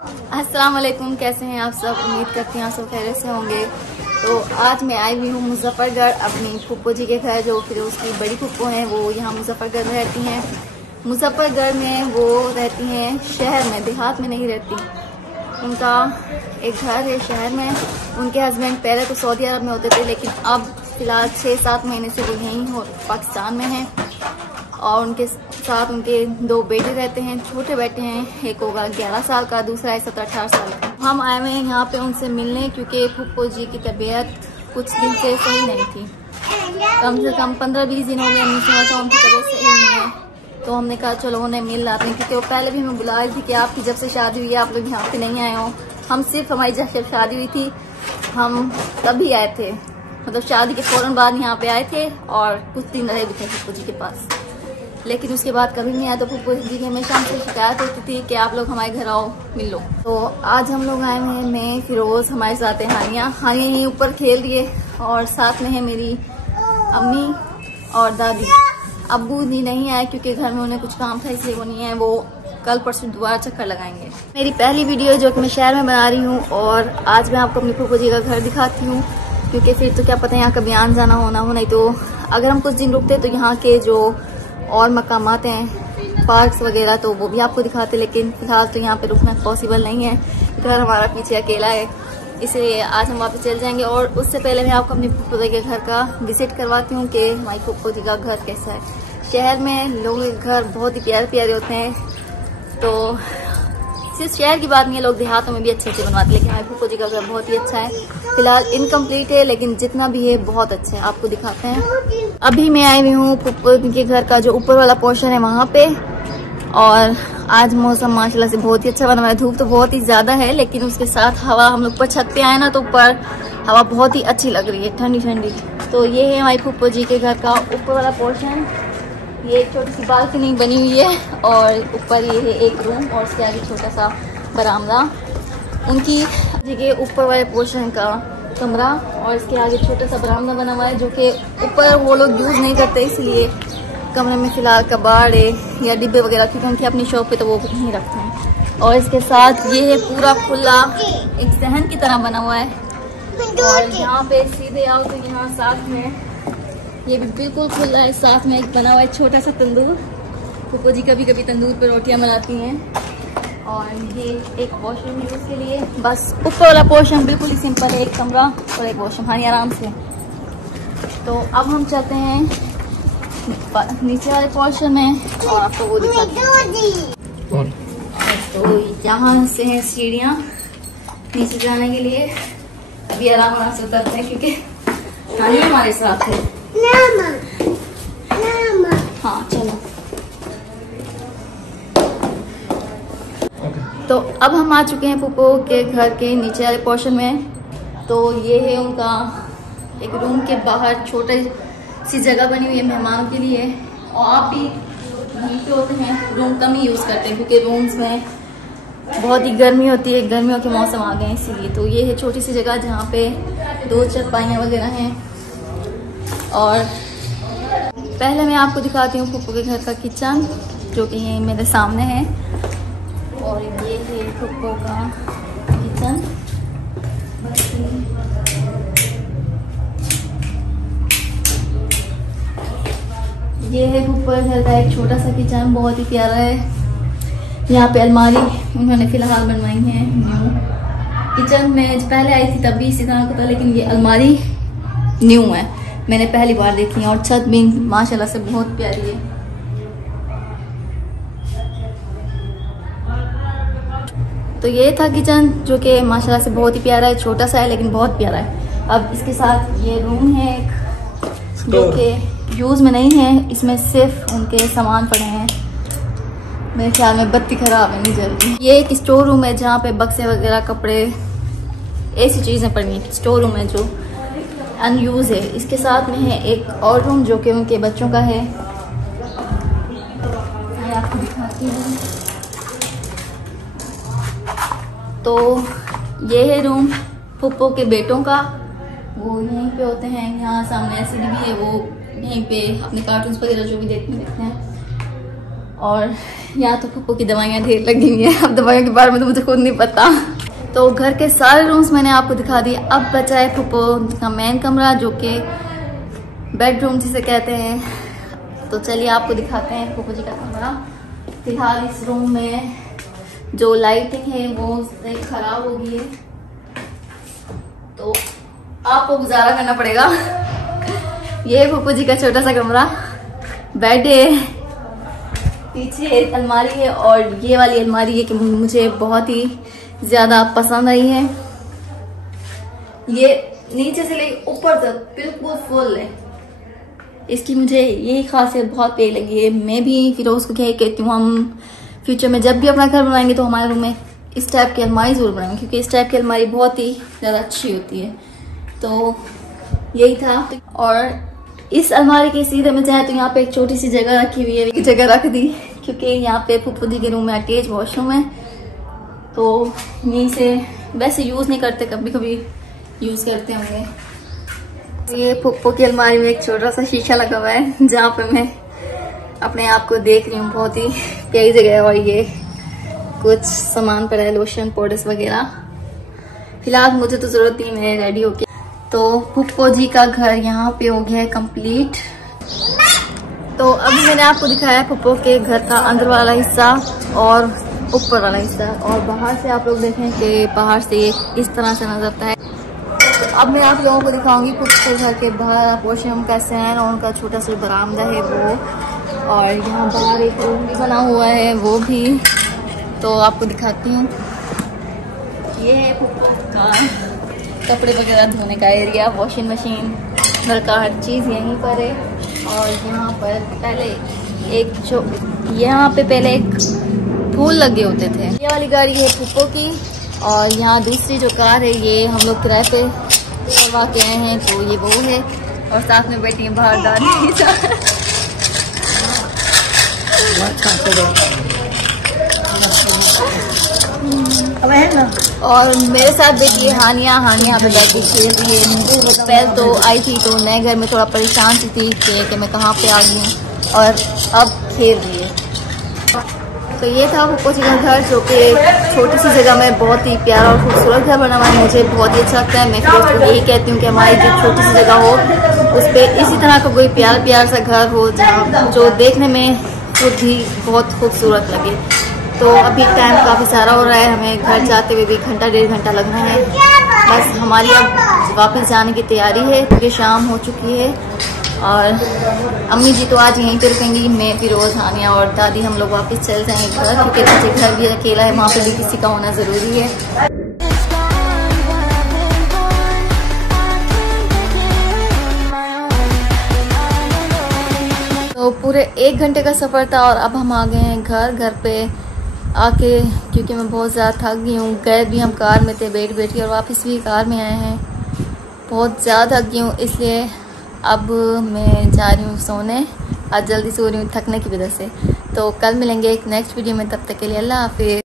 अस्सलाम वालेकुम, कैसे हैं आप सब। उम्मीद करती हैं आप सब खैरियत से होंगे। तो आज मैं आई हुई हूँ मुजफ्फरगढ़ अपनी फूफो जी के घर, जो फिर उसकी बड़ी फूफो हैं, वो यहाँ मुजफ्फरगढ़ में रहती हैं। मुजफ्फरगढ़ में वो रहती हैं शहर में, देहात में नहीं रहती। उनका एक घर है शहर में। उनके हस्बैंड पहले तो सऊदी अरब में होते थे, लेकिन अब फिलहाल 6-7 महीने से वो यहीं पाकिस्तान में हैं। और उनके साथ उनके 2 बेटे रहते हैं। छोटे बेटे हैं, एक होगा 11 साल का, दूसरा है 17-18 साल का। हम आए हुए हैं यहाँ पे उनसे मिलने, क्योंकि फूफो जी की तबीयत कुछ दिन से सही नहीं थी। कम से कम 15-20 दिन हो गए हमने सुना था उनकी तबीयत सही नहीं है। तो हमने कहा चलो उन्हें मिल लाते हैं, क्योंकि वो पहले भी हमें बुला रही थी कि आपकी जब से शादी हुई है आप लोग यहाँ पे नहीं आए हो। हम सिर्फ हमारी जब शादी हुई थी हम तभी आए थे, मतलब शादी के फौरन बाद यहाँ पे आए थे और कुछ दिन रहे भी थे फूफो जी के पास। लेकिन उसके बाद कभी नहीं आया। तो फूफो जी की हमेशा हमसे शिकायत होती थी कि आप लोग हमारे घर आओ, मिल लो। तो आज हम लोग आए हैं, मैं, फिरोज, हमारे साथ है हानिया यहीं ऊपर खेल रही है, और साथ में है मेरी अम्मी और दादी। अब्बू भी नहीं आए क्योंकि घर में उन्हें कुछ काम था, इसलिए वो नहीं आए। वो कल परसों दोबारा चक्कर लगाएंगे। मेरी पहली वीडियो जो कि मैं शहर में बना रही हूँ, और आज मैं आपको अपनी फूफो जी का घर दिखाती हूँ, क्योंकि फिर तो क्या पता यहाँ कभी आन जाना होना हो। नहीं तो अगर हम कुछ दिन रुकते तो यहाँ के जो और मकामात हैं, पार्क्स वगैरह, तो वो भी आपको दिखाते। लेकिन फिलहाल तो यहाँ पे रुकना पॉसिबल नहीं है, घर हमारा पीछे अकेला है, इसलिए आज हम वापस चल जाएंगे। और उससे पहले मैं आपको अपनी फूफो जी के घर का विजिट करवाती हूँ कि हमारी फूफो जी का घर कैसा है। शहर में लोगों के घर बहुत ही प्यारे प्यारे होते हैं, तो सिर्फ शहर की बात नहीं है, लोग देहातों में भी अच्छे अच्छे बनवाते हैं। लेकिन हमारी फूफो जी का घर बहुत ही अच्छा है। फिलहाल इनकम्प्लीट है, लेकिन जितना भी है बहुत अच्छा है, आपको दिखाते हैं। अभी मैं आई हुई हूँ फूफो के घर का जो ऊपर वाला पोर्शन है वहाँ पे, और आज मौसम माशाल्लाह से बहुत ही अच्छा बना हुआ है। धूप तो बहुत ही ज्यादा है, लेकिन उसके साथ हवा, हम लोग पर छत पे आए ना, तो ऊपर हवा बहुत ही अच्छी लग रही है, ठंडी ठंडी। तो ये है हमारी फूफो जी के घर का ऊपर वाला पोर्शन। ये एक छोटी सी बालकनी बनी हुई है, और ऊपर ये है एक रूम, और उसके आगे छोटा सा बरामदा। उनकी जगह ऊपर वाले पोर्शन का कमरा, और इसके आगे छोटा सा बरामदा बना हुआ है, जो कि ऊपर वो लोग यूज नहीं करते, इसलिए कमरे में फिलहाल कबाड़ है या डिब्बे वगैरह, क्योंकि उनकी अपनी शॉप पे तो वो नहीं रखते हैं। और इसके साथ ये है पूरा खुला एक सहन की तरह बना हुआ है। और यहाँ पे सीधे आओ तो यहाँ साथ में ये भी बिल्कुल खुला है, साथ में एक बना हुआ है छोटा सा तंदूर। फूफो जी कभी कभी तंदूर पे रोटियां बनाती हैं। और ये एक वॉशरूम है उसके लिए। बस ऊपर वाला पोर्शन बिल्कुल ही सिंपल है, एक कमरा और एक वॉशरूम, हाँ आराम से। तो अब हम चलते हैं नीचे वाले पोर्शन में, और आपको वो दिखाते हैं। तो यहाँ से है सीढ़ियाँ नीचे जाने के लिए। अभी आराम से उतरते हैं, क्योंकि हानी हमारे साथ है। हाँ चलो। तो अब हम आ चुके हैं फूफो के घर के नीचे वाले पोर्शन में। तो ये है उनका एक रूम के बाहर छोटी सी जगह बनी हुई है मेहमानों के लिए। और आप भी यहीं पे होते हैं, रूम कम ही यूज करते हैं, क्योंकि रूम्स में बहुत ही गर्मी होती है, गर्मियों के मौसम आ गए हैं इसीलिए। तो ये है छोटी सी जगह जहाँ पे 2 चारपाइयाँ वगैरह हैं। और पहले मैं आपको दिखाती हूँ फूफो के घर का किचन, जो कि ये मेरे सामने है। और ये है फूफो का किचन। ये है फूफो के घर का एक छोटा सा किचन, बहुत ही प्यारा है। यहाँ पे अलमारी उन्होंने फिलहाल बनवाई है न्यू। किचन में पहले आई थी तब भी इसी तरह का था, लेकिन ये अलमारी न्यू है, मैंने पहली बार देखी है। और छत भी माशाल्लाह से बहुत प्यारी है। तो ये था किचन, जो कि माशाल्लाह से बहुत ही प्यारा है, छोटा सा है लेकिन बहुत प्यारा है। अब इसके साथ ये रूम है एक, जो कि यूज में नहीं है, इसमें सिर्फ उनके सामान पड़े हैं। मेरे ख्याल में बत्ती खराब है, नहीं जल रही। ये एक स्टोर रूम है जहाँ पे बक्से वगैरह, कपड़े, ऐसी चीजें पड़ी हैं। स्टोर रूम है जो अनयूज है। इसके साथ में है एक और रूम, जो कि उनके बच्चों का है। मैं आपको दिखाती हूँ। तो ये है रूम फूफो के बेटों का, वो यहीं पे होते हैं। यहाँ सामने एलसीडी भी है, वो यहीं पे अपने कार्टून्स वगैरह जो भी देखते हैं। और यहाँ तो पप्पू की दवाइयाँ ढेर लगी हुई है। अब दवाइयों के बारे में तो मुझे खुद नहीं पता। तो घर के सारे रूम्स मैंने आपको दिखा दिए। अब बचा है पप्पू का मेन कमरा, जो कि बेडरूम जिसे कहते हैं। तो चलिए आपको दिखाते हैं पप्पू जी का कमरा। फिलहाल इस रूम में जो लाइटिंग है वो खराब हो गई है, तो आपको गुजारा करना पड़ेगा। ये पप्पू जी का छोटा सा कमरा, बेड है, पीछे अलमारी है, और ये वाली अलमारी है कि मुझे बहुत ही ज्यादा पसंद आई है। ये नीचे से लेकर ऊपर तक बिल्कुल फुल है। इसकी मुझे ये खासियत बहुत प्यारी लगी है। मैं भी फिरोज को क्या कहती हूँ, हम फ्यूचर में जब भी अपना घर बनाएंगे तो हमारे रूम में इस टाइप की अलमारी जरूर बनाएंगे, क्योंकि इस टाइप की अलमारी बहुत ही ज्यादा अच्छी होती है। तो यही था। और इस अलमारी के सीधे में चाहे तो यहाँ पे एक छोटी सी जगह रखी हुई है, एक जगह रख दी, क्योंकि यहाँ पे पप्पू जी के रूम में अटैच वॉशरूम है, तो यहीं से वैसे यूज नहीं करते, कभी कभी यूज करते होंगे। ये पप्पू की अलमारी में एक छोटा सा शीशा लगा हुआ है, जहाँ पे मैं अपने आप को देख रही हूँ। बहुत ही प्यारी जगह है। और ये कुछ सामान पड़ा है, लोशन पाउडर्स वगैरह। फिलहाल मुझे तो जरूरत नहीं, मैं रेडी होके। तो पप्पू जी का घर यहाँ पे हो गया है कंप्लीट। तो अभी मैंने आपको दिखाया है पप्पू के घर का अंदर वाला हिस्सा और ऊपर वाला हिस्सा, और बाहर से आप लोग देखें कि बाहर से इस तरह से नजर आता है। तो अब मैं आप लोगों को दिखाऊंगी पप्पू के घर के बाहर वॉशरूम का सैन और उनका छोटा सा बरामदा है वो, और यहाँ बाहर एक रूम भी बना हुआ है वो भी। तो आपको दिखाती हूँ। ये है पप्पू का कपड़े वगैरह धोने का एरिया, वॉशिंग मशीन, घर का हर चीज़ यहीं पर है। और यहाँ पर पहले एक फूल लगे होते थे। ये वाली गाड़ी है पप्पू की, और यहाँ दूसरी जो कार है ये हम लोग किराए पे करवा के आए हैं, तो ये वो है। और साथ में बैठी है बाहर दादी। अब है ना। और मेरे साथ बेटी है हानिया पे बैठ के खेल रही है। पहले तो आई थी तो नए घर में थोड़ा परेशान सी थी कि मैं कहाँ पे आ गई हूँ, और अब खेल रही है। तो ये था पप्पू जी का घर, जो कि छोटी सी जगह में बहुत ही प्यारा और खूबसूरत घर बना हुआ है। मुझे बहुत ही अच्छा लगता है। मैं फिर उसको यही कहती हूँ कि हमारी जो छोटी सी जगह हो उस पर इसी तरह का कोई प्यार सा घर हो, जहाँ जो देखने में खुद ही बहुत खूबसूरत लगे। तो अभी टाइम काफ़ी सारा हो रहा है, हमें घर जाते हुए भी घंटा 1.5 घंटा लगना है। बस हमारी अब वापस जाने की तैयारी है, क्योंकि शाम हो चुकी है। और अम्मी जी तो आज यहीं पे रुकेंगी, मैं फिरोज, हानिया और दादी हम लोग वापस चल जाएंगे घर, क्योंकि मुझे घर भी अकेला है, वहाँ पे भी किसी का होना ज़रूरी है। तो पूरे 1 घंटे का सफ़र था, और अब हम आ गए हैं घर पे आके, क्योंकि मैं बहुत ज़्यादा थक गई हूँ। गए भी हम कार में थे बैठी, और वापस भी कार में आए हैं। बहुत ज़्यादा थक गई हूँ, इसलिए अब मैं जा रही हूँ सोने। आज जल्दी सो रही हूँ थकने की वजह से। तो कल मिलेंगे एक नेक्स्ट वीडियो में, तब तक के लिए अल्लाह हाफिज़।